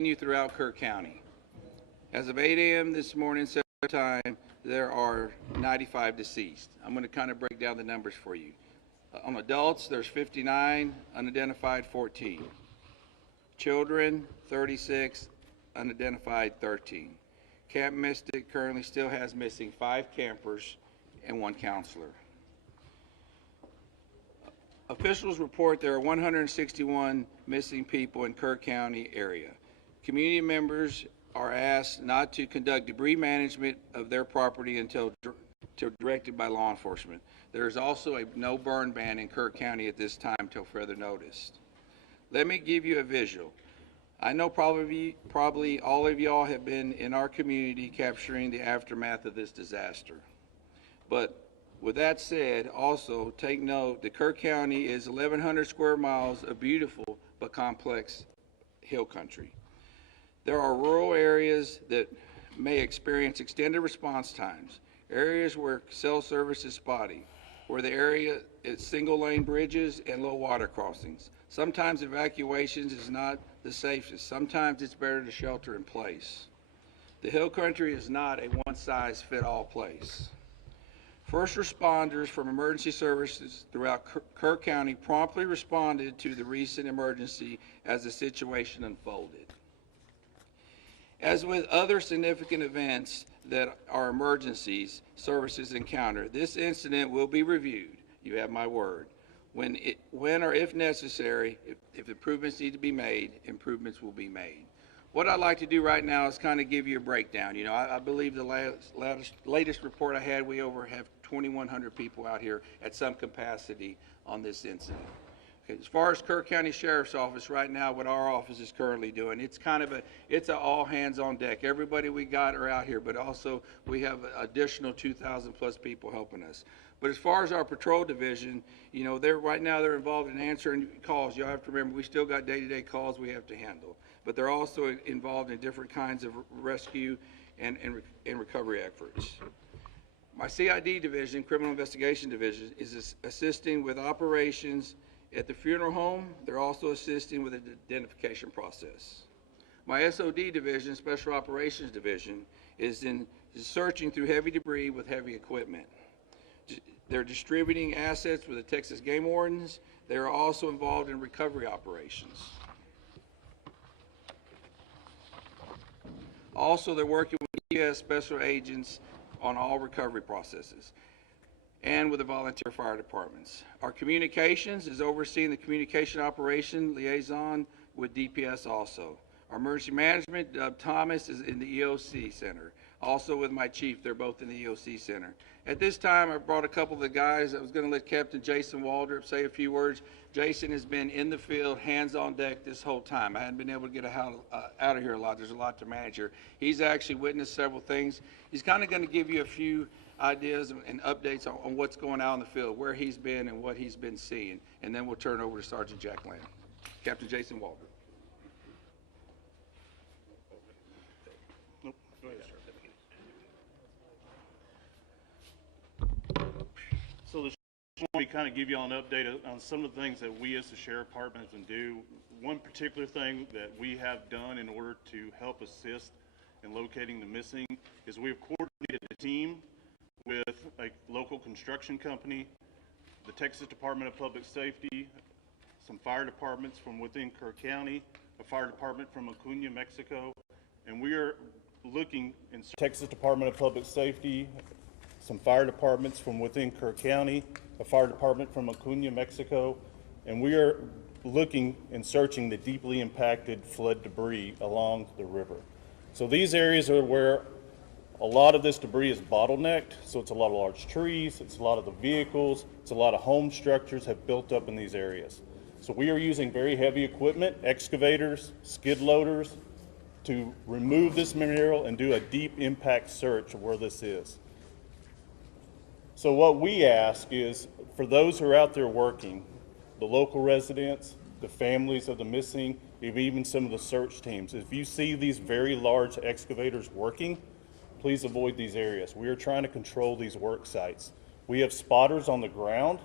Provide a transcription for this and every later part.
continue throughout Kerr County. As of 8 a.m. this morning, Central Time, there are 95 deceased. I'm going to kind of break down the numbers for you. On adults, there's 59, unidentified 14. Children, 36, unidentified 13. Camp Mystic currently still has missing 5 campers and 1 counselor. Officials report there are 161 missing people in Kerr County area. Community members are asked not to conduct debris management of their property until directed by law enforcement. There is also a no burn ban in Kerr County at this time until further notice. Let me give you a visual. I know probably all of y'all have been in our community capturing the aftermath of this disaster. But with that said, also take note that Kerr County is 1,100 square miles of beautiful but complex hill country. There are rural areas that may experience extended response times, areas where cell service is spotty, where the area is single-lane bridges and low water crossings. Sometimes evacuations is not the safest. Sometimes it's better to shelter in place. The hill country is not a one-size-fits-all place. First responders from emergency services throughout Kerr County promptly responded to the recent emergency as the situation unfolded. As with other significant events that are emergencies services encounter, this incident will be reviewed. You have my word. When or if necessary, if improvements need to be made, improvements will be made. What I'd like to do right now is kind of give you a breakdown. You know, I believe the latest report I had, we have 2,100 people out here at some capacity on this incident. Okay, as far as Kerr County Sheriff's Office right now, what our office is currently doing, it's an all hands on deck. Everybody we got are out here, but also we have additional 2,000 plus people helping us. But as far as our patrol division, you know, right now they're involved in answering calls. Y'all have to remember, we still got day-to-day calls we have to handle. But they're also involved in different kinds of rescue and recovery efforts. My CID division, Criminal Investigation Division, is assisting with operations at the funeral home. They're also assisting with the identification process. My SOD division, Special Operations Division, is searching through heavy debris with heavy equipment. They're distributing assets with the Texas Game Wardens. They are also involved in recovery operations. Also, they're working with ES special agents on all recovery processes and with the volunteer fire departments. Our communications is overseeing the communication operation liaison with DPS also. Our emergency management, Thomas, is in the EOC center. Also with my chief, they're both in the EOC center. At this time, I brought a couple of the guys. I was going to let Captain Jason Waldrop say a few words. Jason has been in the field, hands on deck this whole time. I hadn't been able to get out of here a lot. There's a lot to manage here. He's actually witnessed several things. He's kind of going to give you a few ideas and updates on what's going on in the field, where he's been and what he's been seeing. And then we'll turn over to Sergeant Jack Lamb. Captain Jason Waldrop. Nope. Go ahead, sir. So this we kind of give you all an update on some of the things that we as the Sheriff Department have been doing. One particular thing that we have done in order to help assist in locating the missing is we have coordinated a team with a local construction company, the Texas Department of Public Safety, some fire departments from within Kerr County, a fire department from Acuna, Mexico, and we are looking in Texas Department of Public Safety, some fire departments from within Kerr County, a fire department from Acuna, Mexico, and we are looking and searching the deeply impacted flood debris along the river. So these areas are where a lot of this debris is bottlenecked, so it's a lot of large trees, it's a lot of the vehicles, it's a lot of home structures have built up in these areas. So we are using very heavy equipment, excavators, skid loaders, to remove this material and do a deep impact search of where this is. So what we ask is, for those who are out there working, the local residents, the families of the missing, even some of the search teams, if you see these very large excavators working, please avoid these areas. We are trying to control these work sites. We have spotters on the ground,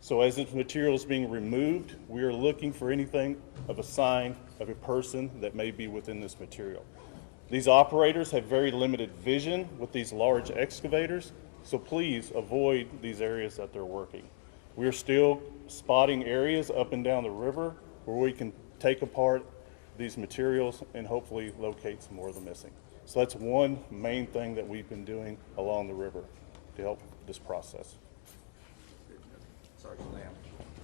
so as this material is being removed, we are looking for anything of a sign of a person that may be within this material. These operators have very limited vision with these large excavators, so please avoid these areas that they're working. We're still spotting areas up and down the river where we can take apart these materials and hopefully locate some more of the missing. So that's one main thing that we've been doing along the river to help this process. Sergeant Lamb.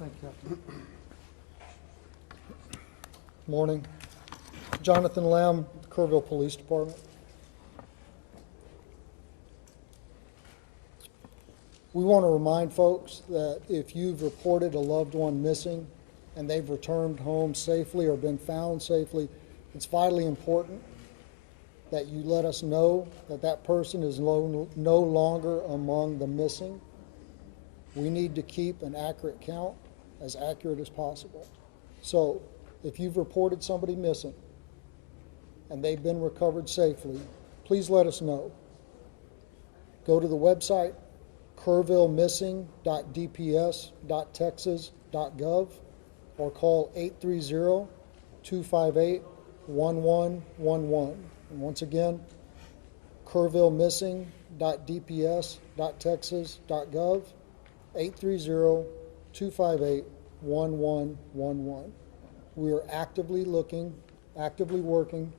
Thank you, Captain. Morning. Jonathan Lamb, Kerrville Police Department. We want to remind folks that if you've reported a loved one missing and they've returned home safely or been found safely, it's vitally important that you let us know that that person is no longer among the missing. We need to keep an accurate count, as accurate as possible. So if you've reported somebody missing and they've been recovered safely, please let us know. Go to the website kerrvillemissing.dps.texas.gov or call 830-258-1111. And once again, kerrvillemissing.dps.texas.gov, 830-258-1111. We are actively working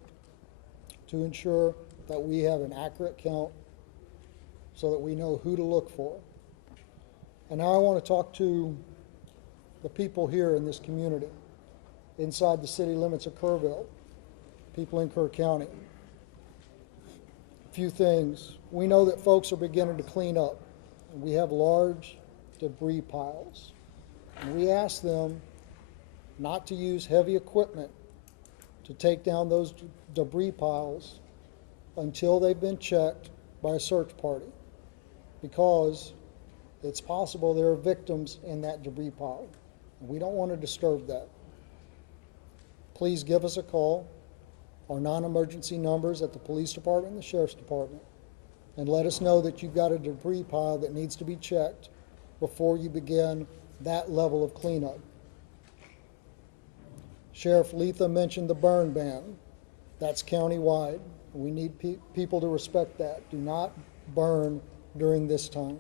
to ensure that we have an accurate count so that we know who to look for. And now I want to talk to the people here in this community, inside the city limits of Kerrville, people in Kerr County. A few things. We know that folks are beginning to clean up, and we have large debris piles. And we ask them not to use heavy equipment to take down those debris piles until they've been checked by a search party, because it's possible there are victims in that debris pile, and we don't want to disturb that. Please give us a call, our non-emergency numbers at the police department and the sheriff's department, and let us know that you've got a debris pile that needs to be checked before you begin that level of cleanup. Sheriff Letha mentioned the burn ban. That's countywide. We need people to respect that. Do not burn during this time.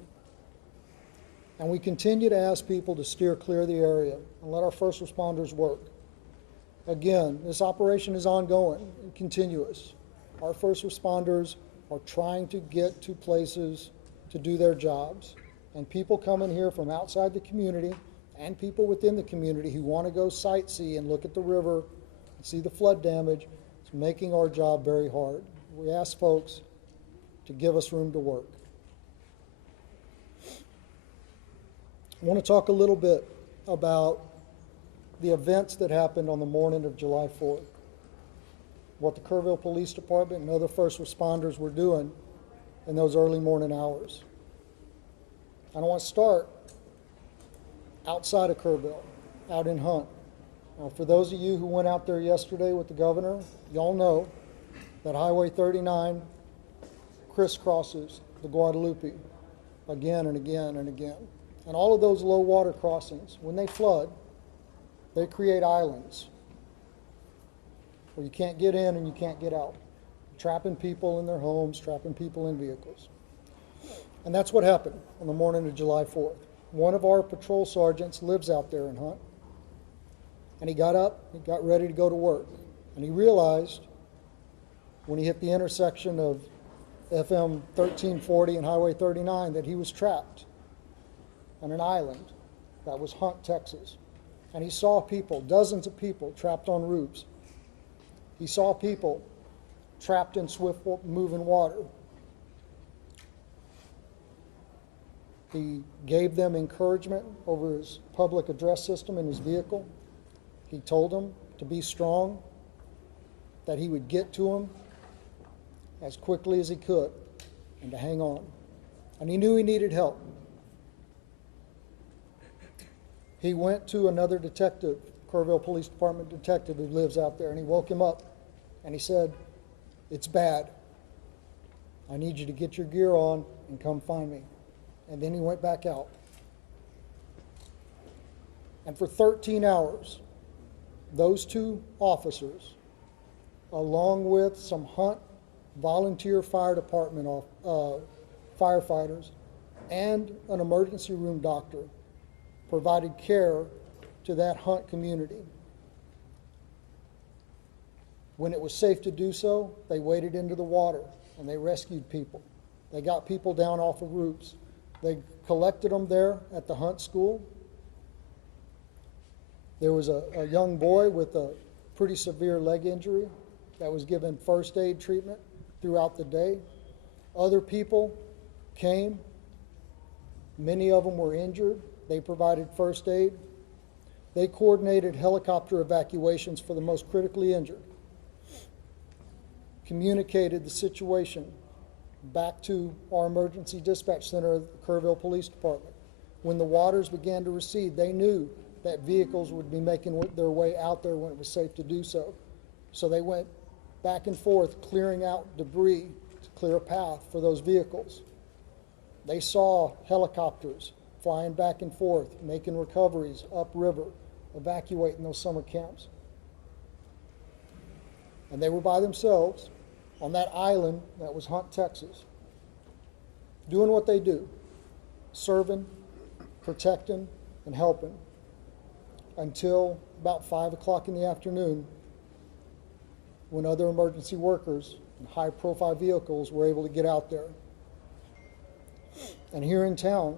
And we continue to ask people to steer clear of the area and let our first responders work. Again, this operation is ongoing and continuous. Our first responders are trying to get to places to do their jobs. And people coming here from outside the community and people within the community who want to go sightsee and look at the river and see the flood damage, it's making our job very hard. We ask folks to give us room to work. I want to talk a little bit about the events that happened on the morning of July 4th, what the Kerrville Police Department and other first responders were doing in those early morning hours. And I want to start outside of Kerrville, out in Hunt. Now, for those of you who went out there yesterday with the governor, y'all know that Highway 39 crisscrosses the Guadalupe again and again and again. And all of those low water crossings, when they flood, they create islands where you can't get in and you can't get out, trapping people in their homes, trapping people in vehicles. And that's what happened on the morning of July 4th. One of our patrol sergeants lives out there in Hunt, and he got up, he got ready to go to work, and he realized when he hit the intersection of FM 1340 and Highway 39 that he was trapped on an island that was Hunt, Texas. And he saw people, dozens of people trapped on roofs. He saw people trapped in swift moving water. He gave them encouragement over his public address system in his vehicle. He told them to be strong, that he would get to them as quickly as he could, and to hang on. And he knew he needed help. He went to another detective, Kerrville Police Department detective who lives out there, and he woke him up, and he said, "It's bad. I need you to get your gear on and come find me." And then he went back out. And for 13 hours, those two officers, along with some Hunt volunteer fire department firefighters and an emergency room doctor, provided care to that Hunt community. When it was safe to do so, they waded into the water and they rescued people. They got people down off of roofs. They collected them there at the Hunt School. There was a young boy with a pretty severe leg injury that was given first aid treatment throughout the day. Other people came. Many of them were injured. They provided first aid. They coordinated helicopter evacuations for the most critically injured, communicated the situation back to our emergency dispatch center of the Kerrville Police Department. When the waters began to recede, they knew that vehicles would be making their way out there when it was safe to do so. So they went back and forth, clearing out debris to clear a path for those vehicles. They saw helicopters flying back and forth, making recoveries upriver, evacuating those summer camps. And they were by themselves on that island that was Hunt, Texas, doing what they do, serving, protecting, and helping, until about 5 o'clock in the afternoon, when other emergency workers and high-profile vehicles were able to get out there. And here in town,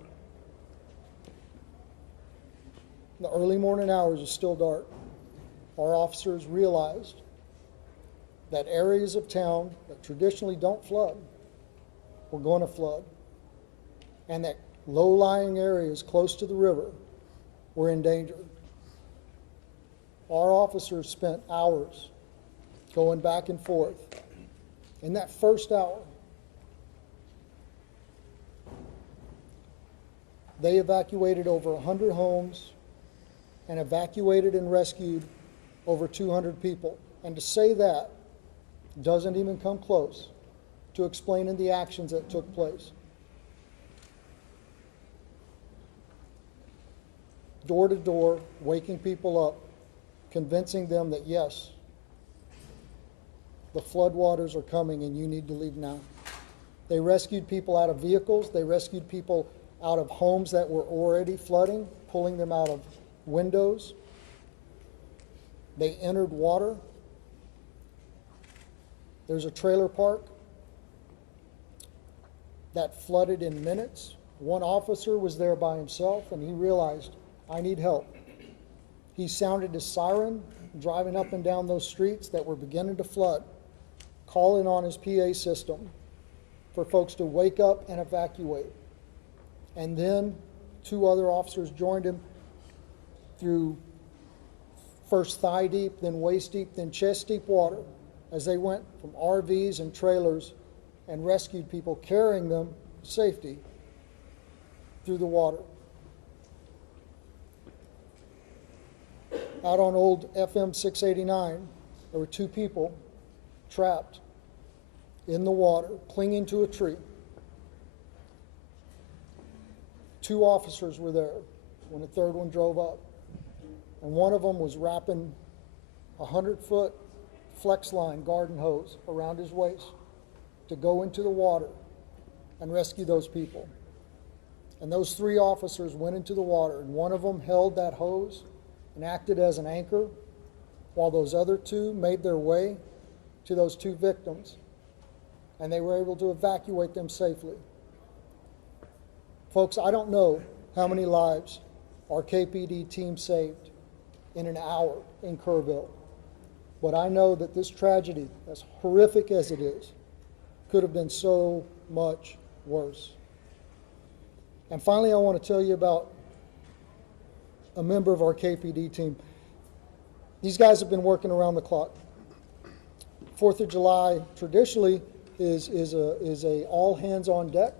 the early morning hours is still dark. Our officers realized that areas of town that traditionally don't flood were going to flood, and that low-lying areas close to the river were in danger. Our officers spent hours going back and forth. In that first hour, they evacuated over 100 homes and evacuated and rescued over 200 people. And to say that doesn't even come close to explaining the actions that took place. Door to door, waking people up, convincing them that yes, the floodwaters are coming and you need to leave now. They rescued people out of vehicles. They rescued people out of homes that were already flooding, pulling them out of windows. They entered water. There's a trailer park that flooded in minutes. One officer was there by himself and he realized, I need help. He sounded his siren, driving up and down those streets that were beginning to flood, calling on his PA system for folks to wake up and evacuate. And then 2 other officers joined him through first thigh deep, then waist deep, then chest deep water as they went from RVs and trailers and rescued people, carrying them to safety through the water. Out on old FM 689, there were 2 people trapped in the water, clinging to a tree. 2 officers were there when the 3rd one drove up. And one of them was wrapping a 100-foot flex line garden hose around his waist to go into the water and rescue those people. And those 3 officers went into the water, and one of them held that hose and acted as an anchor while those other 2 made their way to those 2 victims, and they were able to evacuate them safely. Folks, I don't know how many lives our KPD team saved in an hour in Kerrville, but I know that this tragedy, as horrific as it is, could have been so much worse. And finally, I want to tell you about a member of our KPD team. These guys have been working around the clock. 4th of July traditionally is a all hands on deck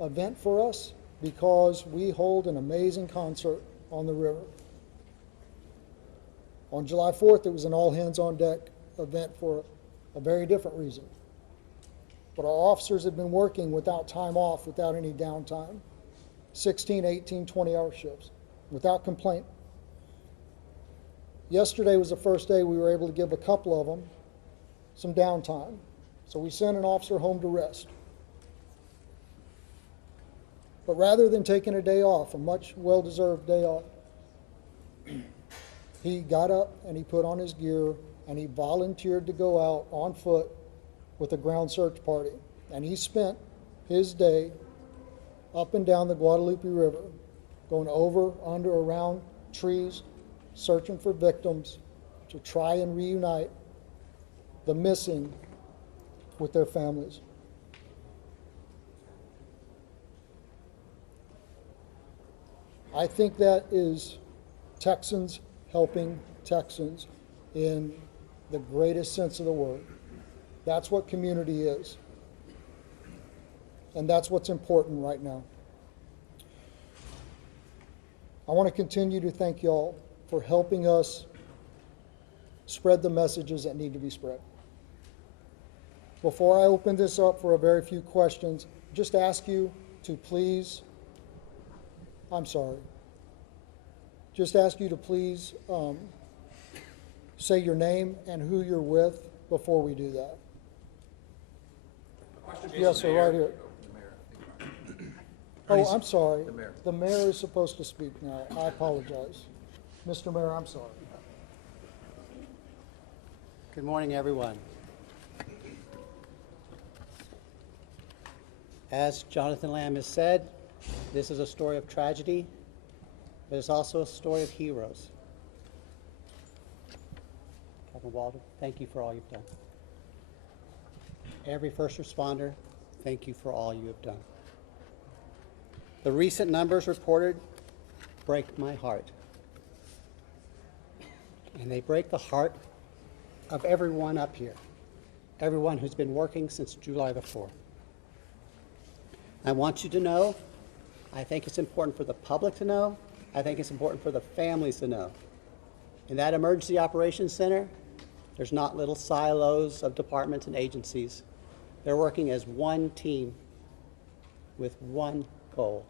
event for us because we hold an amazing concert on the river. On July 4th, it was an all hands on deck event for a very different reason. But our officers have been working without time off, without any downtime, 16, 18, 20-hour shifts, without complaint. Yesterday was the first day we were able to give a couple of them some downtime. So we sent an officer home to rest. But rather than taking a day off, a much well-deserved day off, he got up and he put on his gear and he volunteered to go out on foot with a ground search party. And he spent his day up and down the Guadalupe River, going over, under, around trees, searching for victims to try and reunite the missing with their families. I think that is Texans helping Texans in the greatest sense of the word. That's what community is. And that's what's important right now. I want to continue to thank y'all for helping us spread the messages that need to be spread. Before I open this up for a very few questions, just ask you to please, just ask you to please say your name and who you're with before we do that. Yes, sir, right here. Oh, I'm sorry. The mayor is supposed to speak now. I apologize. Mr. Mayor, I'm sorry. Good morning, everyone. As Jonathan Lamb has said, this is a story of tragedy, but it's also a story of heroes. Captain Walden, thank you for all you've done. Every first responder, thank you for all you have done. The recent numbers reported break my heart. And they break the heart of everyone up here, everyone who's been working since July the 4th. I want you to know, I think it's important for the public to know, I think it's important for the families to know. In that Emergency Operations Center, there's not little silos of departments and agencies. They're working as one team with one goal,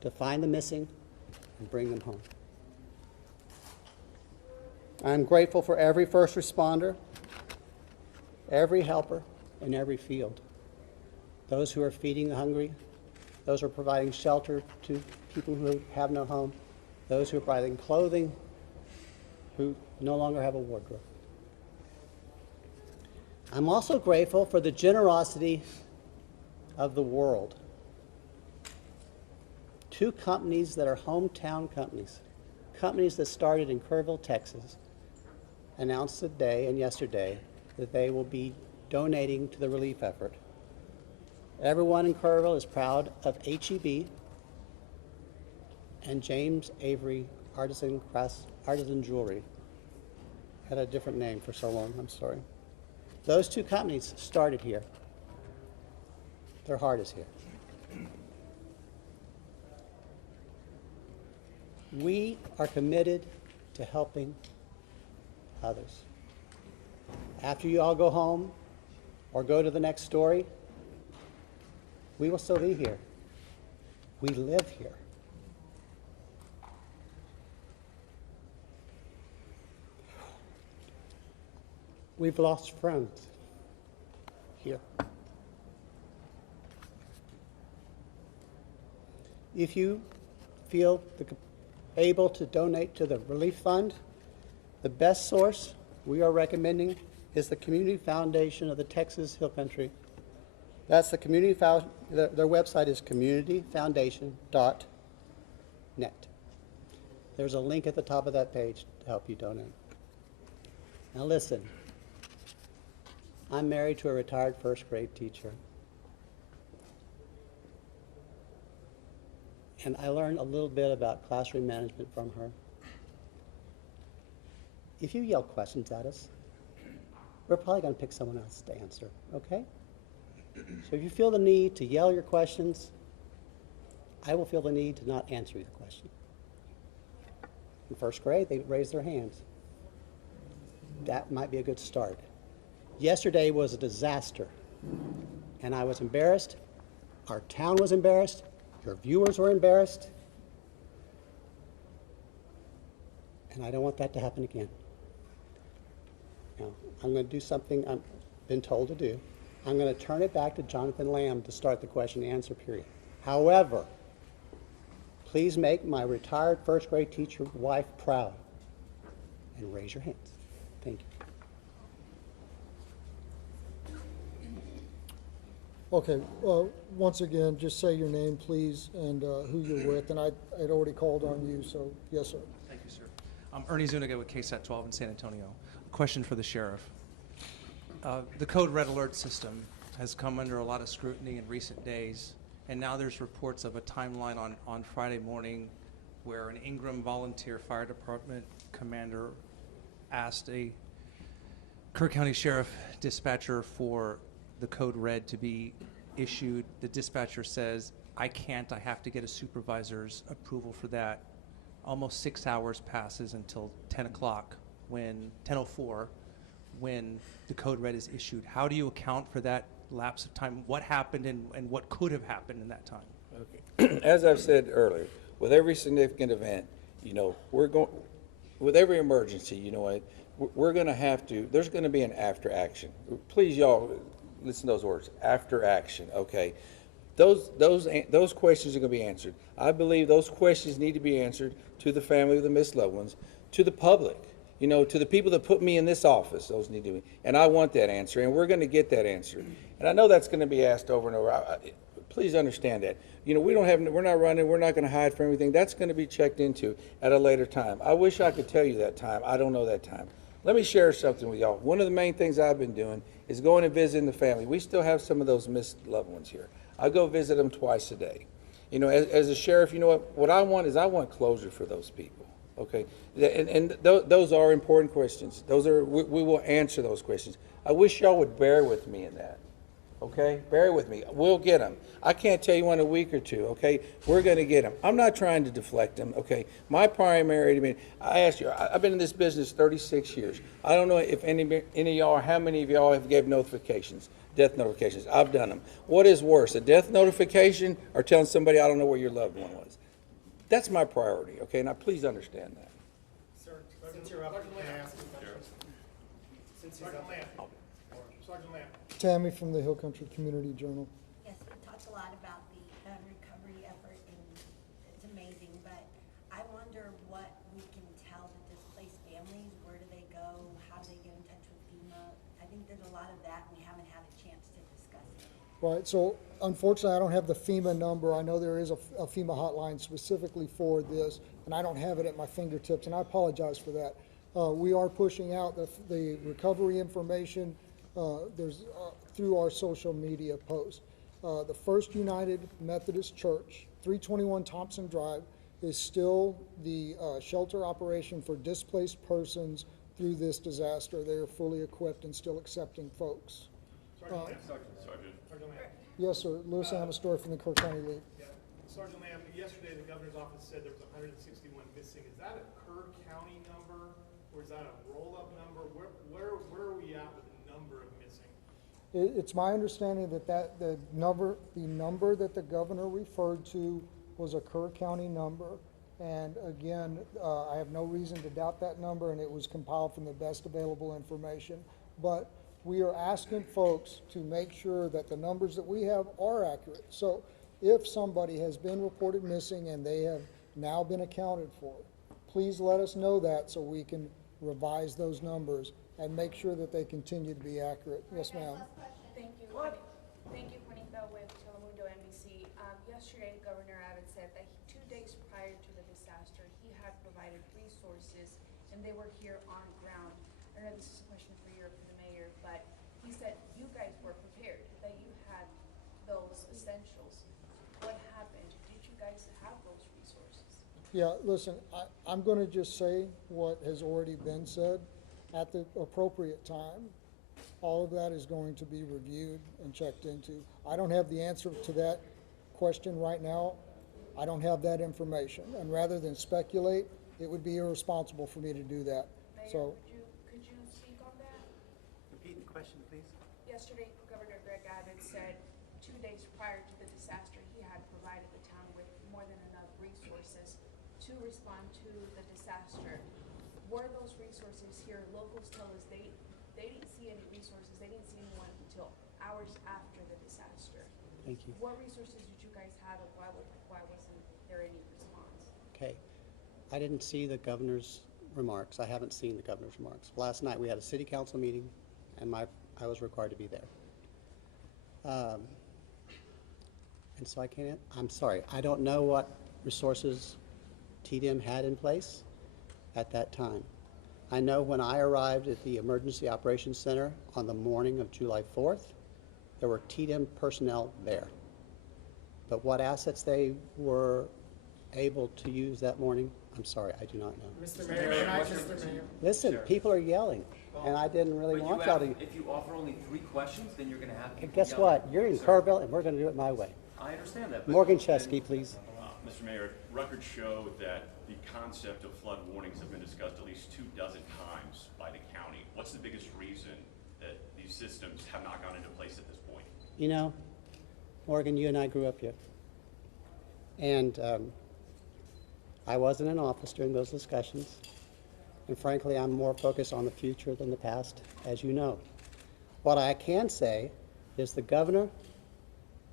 to find the missing and bring them home. I'm grateful for every first responder, every helper in every field. Those who are feeding the hungry, those who are providing shelter to people who have no home, those who are providing clothing, who no longer have a wardrobe. I'm also grateful for the generosity of the world. Two companies that are hometown companies, companies that started in Kerrville, Texas, announced today and yesterday that they will be donating to the relief effort. Everyone in Kerrville is proud of HEB and James Avery Artisan Jewelry. Had a different name for so long, I'm sorry. Those two companies started here. Their heart is here. We are committed to helping others. After you all go home or go to the next story, we will still be here. We live here. We've lost friends here. If you feel able to donate to the relief fund, the best source we are recommending is the Community Foundation of the Texas Hill Country. That's the community their website is communityfoundation.net. There's a link at the top of that page to help you donate. Now listen, I'm married to a retired first grade teacher. And I learned a little bit about classroom management from her. If you yell questions at us, we're probably going to pick someone else to answer, okay? So if you feel the need to yell your questions, I will feel the need to not answer the question. In first grade, they raised their hands. That might be a good start. Yesterday was a disaster, and I was embarrassed. Our town was embarrassed. Your viewers were embarrassed. and I don't want that to happen again. Now, I'm going to do something I've been told to do. I'm going to turn it back to Jonathan Lamb to start the question and answer period. However, please make my retired first grade teacher wife proud and raise your hands. Thank you. Okay, once again, just say your name, please, and who you're with, and I'd already called on you, so yes, sir. Thank you, sir. I'm Ernie Zuniga with KSAT 12 in San Antonio. A question for the sheriff. The code red alert system has come under a lot of scrutiny in recent days, and now there's reports of a timeline on Friday morning where an Ingram Volunteer Fire Department commander asked a Kerr County Sheriff dispatcher for the code red to be issued. The dispatcher says, I can't, I have to get a supervisor's approval for that. Almost 6 hours passes until 10 o'clock, 10:04, when the code red is issued. How do you account for that lapse of time? What happened and what could have happened in that time? Okay. As I've said earlier, with every significant event, with every emergency, we're going to have to, there's going to be an after action. Please, y'all, listen to those words, after action, okay? Those questions are going to be answered. I believe those questions need to be answered to the family of the missed loved ones, to the public, to the people that put me in this office. Those need to be, and I want that answer, and we're going to get that answer. And I know that's going to be asked over and over. Please understand that. We're not running, we're not going to hide from everything. That's going to be checked into at a later time. I wish I could tell you that time. I don't know that time. Let me share something with y'all. One of the main things I've been doing is going and visiting the family. We still have some of those missed loved ones here. I go visit them twice a day. As a sheriff, what I want is I want closure for those people, okay? And those are important questions. We will answer those questions. I wish y'all would bear with me in that, okay? Bear with me. We'll get them. I can't tell you in a week or two, okay? We're going to get them. I'm not trying to deflect them, okay? My primary, I asked you, I've been in this business 36 years. I don't know if any of y'all, or how many of y'all have gave notifications, death notifications. I've done them. What is worse, a death notification or telling somebody I don't know where your loved one was? That's my priority, okay? Now, please understand that. Sir, since you're up, can I ask a question? Since he's up. Sergeant Lamb. Tammy from the Hill Country Community Journal. Yes, we talked a lot about the recovery effort, and it's amazing, but I wonder what we can tell the displaced families. Where do they go? How do they get in touch with FEMA? I think there's a lot of that, and we haven't had a chance to discuss it. Right, so unfortunately, I don't have the FEMA number. I know there is a FEMA hotline specifically for this, and I don't have it at my fingertips, and I apologize for that. We are pushing out the recovery information through our social media posts. The First United Methodist Church, 321 Thompson Drive, is still the shelter operation for displaced persons through this disaster. They are fully equipped and still accepting folks. Sergeant Lamb. Yes, sir. Lewis Amastor from the Kerr County League. Yeah. Sergeant Lamb, yesterday the governor's office said there was 161 missing. Is that a Kerr County number, or is that a roll-up number? Where are we at with the number of missing? It's my understanding that the number that the governor referred to was a Kerr County number. And again, I have no reason to doubt that number, and it was compiled from the best available information. But we are asking folks to make sure that the numbers that we have are accurate. So if somebody has been reported missing and they have now been accounted for, please let us know that so we can revise those numbers and make sure that they continue to be accurate. Yes, ma'am. Thank you. Thank you, Juanita with Telemundo NBC. Yesterday, Governor Abbott said that 2 days prior to the disaster, he had provided resources and they were here on ground. I know this is a question for you or for the mayor, but he said you guys were prepared, that you had those essentials. What happened? Did you guys have those resources? Yeah, listen, I'm going to just say what has already been said. At the appropriate time, all of that is going to be reviewed and checked into. I don't have the answer to that question right now. I don't have that information. And rather than speculate, it would be irresponsible for me to do that. Mayor, So, could you speak on that? Repeat the question, please. Yesterday, Governor Greg Abbott said 2 days prior to the disaster, he had provided the town with more than enough resources to respond to the disaster. were those resources here? Locals tell us they didn't see any resources, they didn't see anyone until hours after the disaster. Thank you. What resources did you guys have, and why wasn't there any response? Okay. I didn't see the governor's remarks. I haven't seen the governor's remarks. Last night, we had a city council meeting, and I was required to be there. And so I can't, I'm sorry, I don't know what resources TDM had in place at that time. I know when I arrived at the Emergency Operations Center on the morning of July 4th, there were TDM personnel there. But what assets they were able to use that morning, I'm sorry, I do not know. Mr. Mayor, can I just, Mr. Mayor? Listen, people are yelling, and I didn't really But want y'all to. if you offer only 3 questions, then you're gonna have And people guess yelling. what? You're in Kerrville, and we're gonna do it my way. I understand that. but- Morgan Chesky, please. Mr. Mayor, records show that the concept of flood warnings have been discussed at least 24 times by the county. What's the biggest reason that these systems have not gone into place at this point? You know, Morgan, you and I grew up here. And I wasn't in office during those discussions. And frankly, I'm more focused on the future than the past, as you know. What I can say is the governor,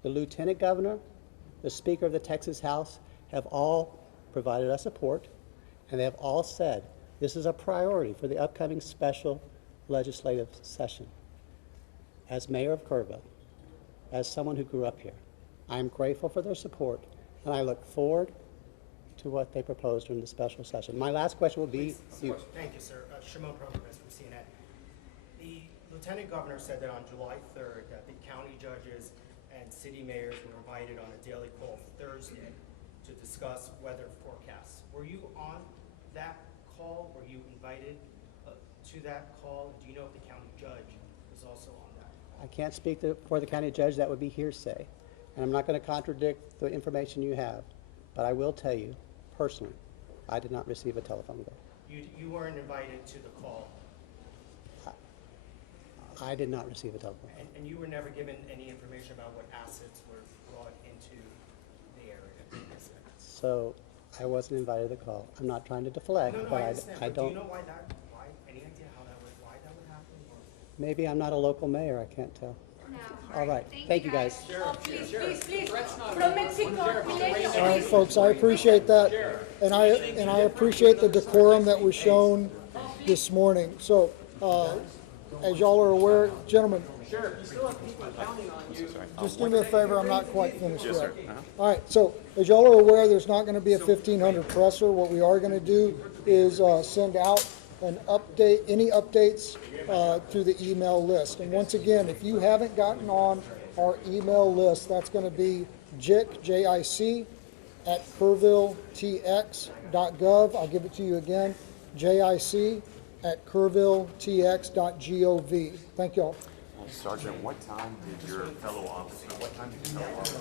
the lieutenant governor, the Speaker of the Texas House have all provided us support, and they have all said this is a priority for the upcoming special legislative session. As mayor of Kerrville, as someone who grew up here, I'm grateful for their support, and I look forward to what they propose during the special session. My last question will be you. Thank you, sir. Shimon Promes from CNN. The Lieutenant Governor said that on July 3rd that the county judges and city mayors were invited on a daily call Thursday to discuss weather forecasts. Were you on that call? Were you invited to that call? Do you know if the county judge was also on that? I can't speak for the county judge. That would be hearsay. And I'm not going to contradict the information you have. But I will tell you, personally, I did not receive a telephone call. You weren't invited to the call, I did not receive a telephone call. and you were never given any information about what assets were brought into the area. So I wasn't invited to the call. I'm not trying to deflect, No, but I understand. I But do you don't. know why any idea why that would happen? Or? Maybe I'm not a local mayor. I can't tell. All right. Thank you, guys. Oh, please, from Mexico, All right, folks, I appreciate that, and I appreciate the decorum that was shown this morning. So, as y'all are aware, gentlemen, just do me a favor, I'm not quite finished yet. All right, so as y'all are aware, there's not going to be a 1500 presser. What we are going to do is send out an update, any updates through the email list. And once again, if you haven't gotten on our email list, that's going to be JIC, J-I-C, at kerrvilletx.gov. I'll give it to you again, JIC at kerrvilletx.gov. Thank y'all. Sergeant, what time did your fellow officer tell us?